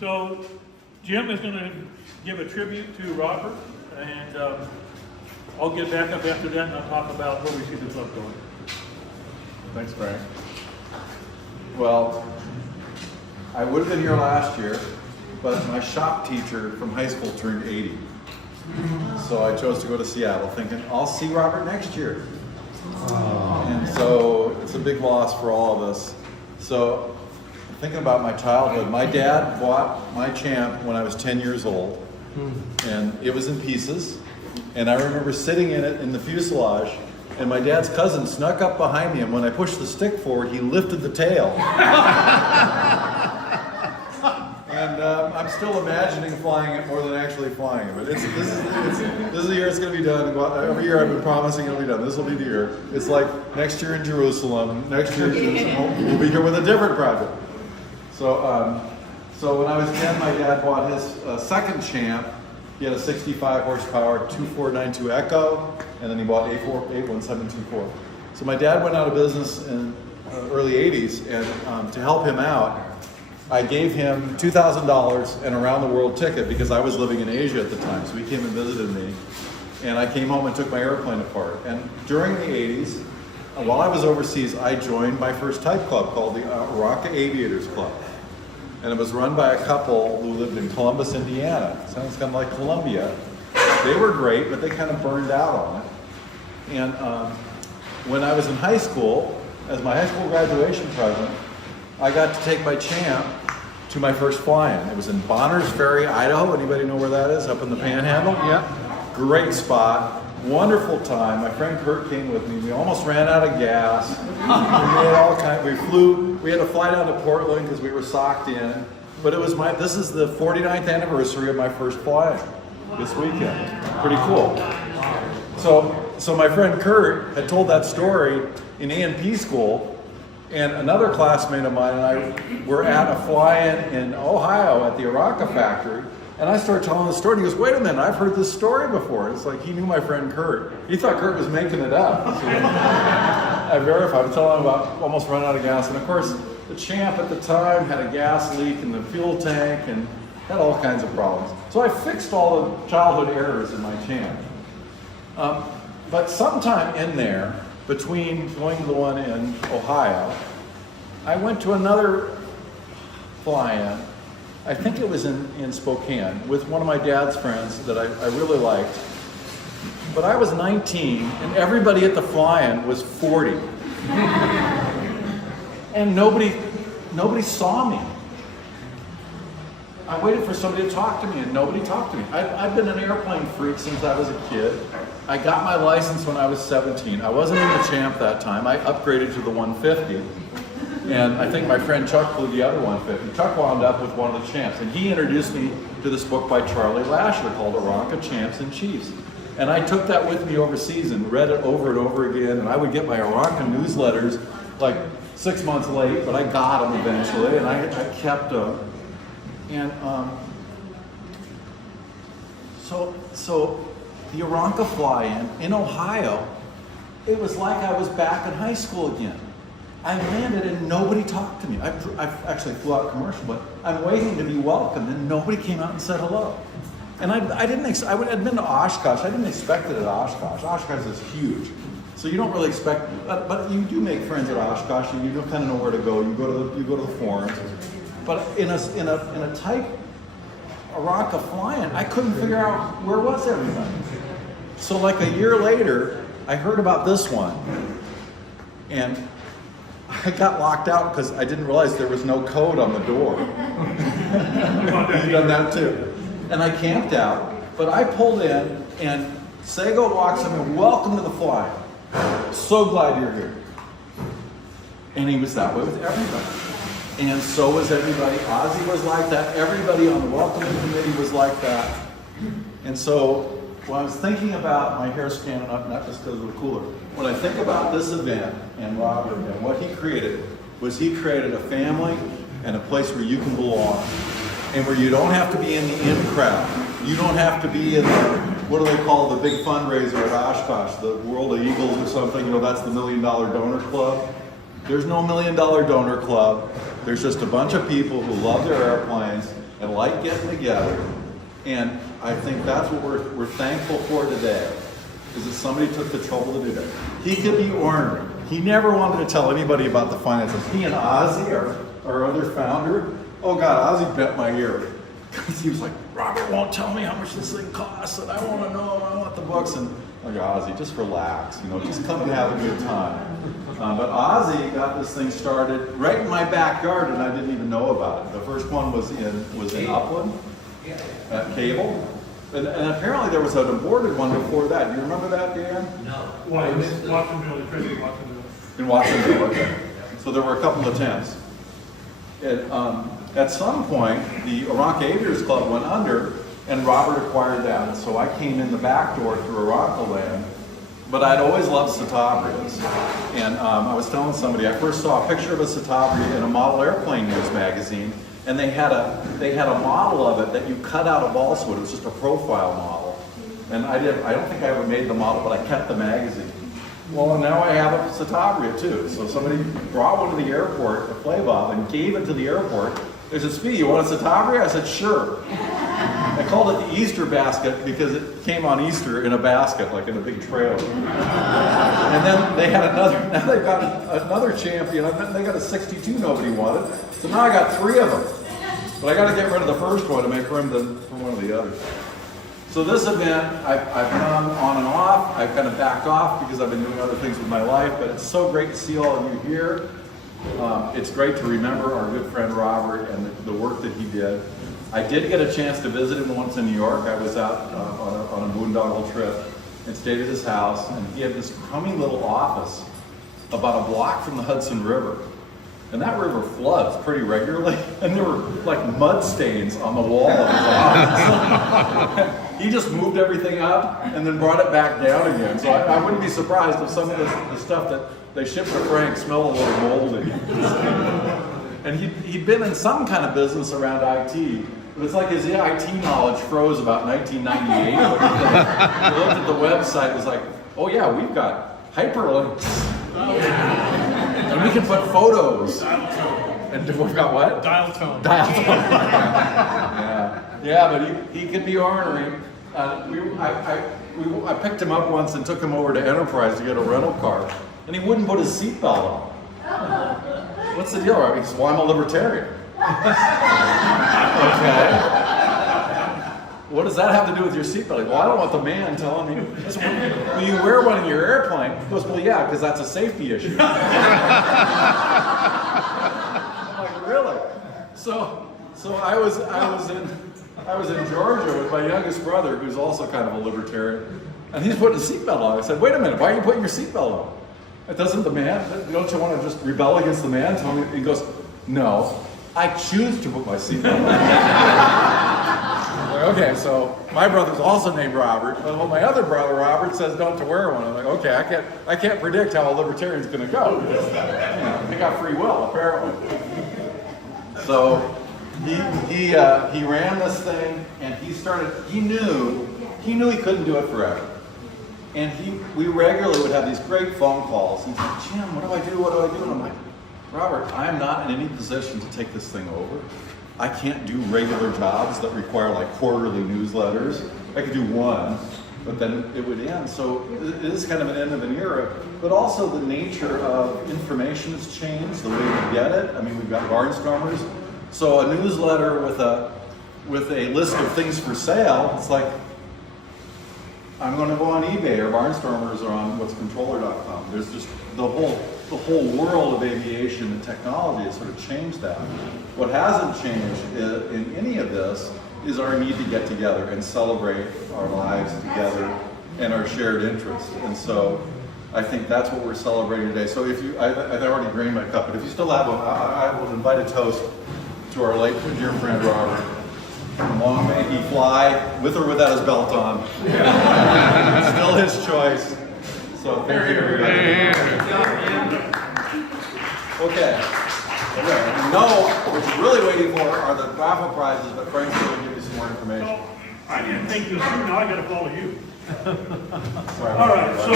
So Jim is going to give a tribute to Robert, and I'll get back up after that and I'll talk about where we see the club going. Thanks, Frank. Well, I would have been here last year, but my shop teacher from high school turned 80. So I chose to go to Seattle thinking, I'll see Robert next year. And so it's a big loss for all of us. So thinking about my childhood, my dad bought my Champ when I was 10 years old, and it was in pieces. And I remember sitting in it in the fuselage, and my dad's cousin snuck up behind me, and when I pushed the stick forward, he lifted the tail. And I'm still imagining flying it more than actually flying it. But this is the year it's going to be done. Every year I've been promising it'll be done. This will be the year. It's like next year in Jerusalem. Next year in Jerusalem. We'll be here with a different project. So when I was 10, my dad bought his second Champ. He had a 65 horsepower 2492 Echo, and then he bought 81724. So my dad went out of business in early 80s, and to help him out, I gave him $2,000 and a round-the-world ticket because I was living in Asia at the time. So he came and visited me, and I came home and took my airplane apart. And during the 80s, while I was overseas, I joined my first type club called the Aranca Aviators Club. And it was run by a couple who lived in Columbus, Indiana. Sounds kind of like Columbia. They were great, but they kind of burned out on it. And when I was in high school, as my high school graduation present, I got to take my Champ to my first fly-in. It was in Bonners Ferry, Idaho. Anybody know where that is? Up in the Panhandle? Yeah. Great spot. Wonderful time. My friend Kurt came with me. We almost ran out of gas. We had to fly down to Portland because we were socked in. But this is the 49th anniversary of my first fly-in this weekend. Pretty cool. So my friend Kurt had told that story in A&P school, and another classmate of mine and I were at a fly-in in Ohio at the Aranca factory, and I started telling the story, and he goes, wait a minute, I've heard this story before. It's like he knew my friend Kurt. He thought Kurt was making it up. So I verified. I was telling him about almost running out of gas, and of course, the Champ at the time had a gas leak in the fuel tank and had all kinds of problems. So I fixed all the childhood errors in my Champ. But sometime in there, between going to the one in Ohio, I went to another fly-in. I think it was in Spokane with one of my dad's friends that I really liked. But I was 19 and everybody at the fly-in was 40. And nobody saw me. I waited for somebody to talk to me and nobody talked to me. I've been an airplane freak since I was a kid. I got my license when I was 17. I wasn't in the Champ that time. I upgraded to the 150. And I think my friend Chuck flew the other 150. Chuck wound up with one of the Champs. And he introduced me to this book by Charlie Lashley called Aranca Champs and Chiefs. And I took that with me overseas and read it over and over again. And I would get my Aranca newsletters like 6 months late, but I got them eventually. And I kept them. And so the Aranca fly-in in Ohio, it was like I was back in high school again. I landed and nobody talked to me. I actually flew out commercial, but I'm waiting to be welcomed and nobody came out and said hello. And I'd been to Oshkosh. I didn't expect it at Oshkosh. Oshkosh is huge. So you don't really expect, but you do make friends at Oshkosh and you kind of know where to go. You go to the forums. But in a tight Aranca fly-in, I couldn't figure out where was everybody. So like a year later, I heard about this one. And I got locked out because I didn't realize there was no code on the door. You've done that too. And I camped out, but I pulled in and Szego walks in and welcome to the fly. So glad you're here. And he was that way with everybody. And so was everybody. Ozzy was like that. Everybody on the welcoming committee was like that. And so when I was thinking about my hair standing up, not just because of the cooler, when I think about this event and Robert and what he created, was he created a family and a place where you can belong and where you don't have to be in the in crowd. You don't have to be in the, what do they call the big fundraiser at Oshkosh, the World of Eagles or something, that's the $1 Million Donor Club. There's no $1 Million Donor Club. There's just a bunch of people who love their airplanes and like getting together. And I think that's what we're thankful for today, is that somebody took the trouble to do that. He could be ornery. He never wanted to tell anybody about the finances. He and Ozzy, our other founder, oh God, Ozzy bent my ear. Because he was like, Robert won't tell me how much this thing costs, and I want to know, I want the books. And like, Ozzy, just relax, just come and have a good time. But Ozzy got this thing started right in my backyard, and I didn't even know about it. The first one was in Upland, at Cable. And apparently there was an aborted one before that. Do you remember that, Dan? No. Why, Watsonville, Tracy Watsonville. In Watsonville, okay. So there were a couple of attempts. At some point, the Aranca Aviators Club went under, and Robert acquired that. So I came in the back door through Aranca land, but I'd always loved Cetabrias. And I was telling somebody, I first saw a picture of a Cetabria in a model airplane news magazine, and they had a model of it that you cut out of balsa wood. It was just a profile model. And I don't think I ever made the model, but I kept the magazine. Well, now I have a Cetabria too. So somebody brought one to the airport, a play bob, and gave it to the airport. They said, Spee, you want a Cetabria? I said, sure. I called it the Easter basket because it came on Easter in a basket, like in a big trailer. And then they had now they've got another champion, and then they got a 62 nobody wanted. So now I got 3 of them. But I got to get rid of the first one to make room for one of the others. So this event, I've done on and off. I've kind of backed off because I've been doing other things with my life, but it's so great to see all of you here. It's great to remember our good friend Robert and the work that he did. I did get a chance to visit him once in New York. I was out on a boondoggle trip and stayed at his house, and he had this crummy little office about a block from the Hudson River. And that river floods pretty regularly, and there were like mud stains on the wall of his office. He just moved everything up and then brought it back down again. So I wouldn't be surprised if some of the stuff that they shipped to Frank smelled a little moldy. And he'd been in some kind of business around IT. But it's like his IT knowledge froze about 1998. He looked at the website, it was like, oh yeah, we've got hyperlinks. And we can put photos. And we've got what? Dial tone. Dial tone. Yeah, but he could be ornery. I picked him up once and took him over to Enterprise to get a rental car, and he wouldn't put his seatbelt on. What's the deal? He says, well, I'm a libertarian. Okay. What does that have to do with your seatbelt? Well, I don't want the man telling me. Will you wear one in your airplane? He goes, well, yeah, because that's a safety issue. I'm like, really? So I was in Georgia with my youngest brother, who's also kind of a libertarian, and he's putting a seatbelt on. I said, wait a minute, why are you putting your seatbelt on? Doesn't the man, don't you want to just rebel against the man? He goes, no, I choose to put my seatbelt on. Like, okay, so my brother's also named Robert, but well, my other brother Robert says don't to wear one. I'm like, okay, I can't predict how a libertarian's going to go. They got free will, apparently. So he ran this thing, and he knew he couldn't do it forever. And we regularly would have these great phone calls. He's like, Jim, what do I do? What do I do? And I'm like, Robert, I am not in any position to take this thing over. I can't do regular jobs that require like quarterly newsletters. I could do one, but then it would end. So it is kind of an end of an era, but also the nature of information has changed, the way we get it. I mean, we've got barnstormers. So a newsletter with a list of things for sale, it's like, I'm going to go on eBay or Barnstormers or on what'scontroller.com. There's just the whole world of aviation and technology has sort of changed that. What hasn't changed in any of this is our need to get together and celebrate our lives together and our shared interests. And so I think that's what we're celebrating today. So I've already drained my cup, but if you still have one, I will invite a toast to our late dear friend Robert. Long may he fly, with or without his belt on. It's still his choice. So thank you, everybody. Okay. No, what you're really waiting for are the raffle prizes, but Frank's going to give you some more information. I didn't think this through, now I got to follow you. Sorry. All right, so.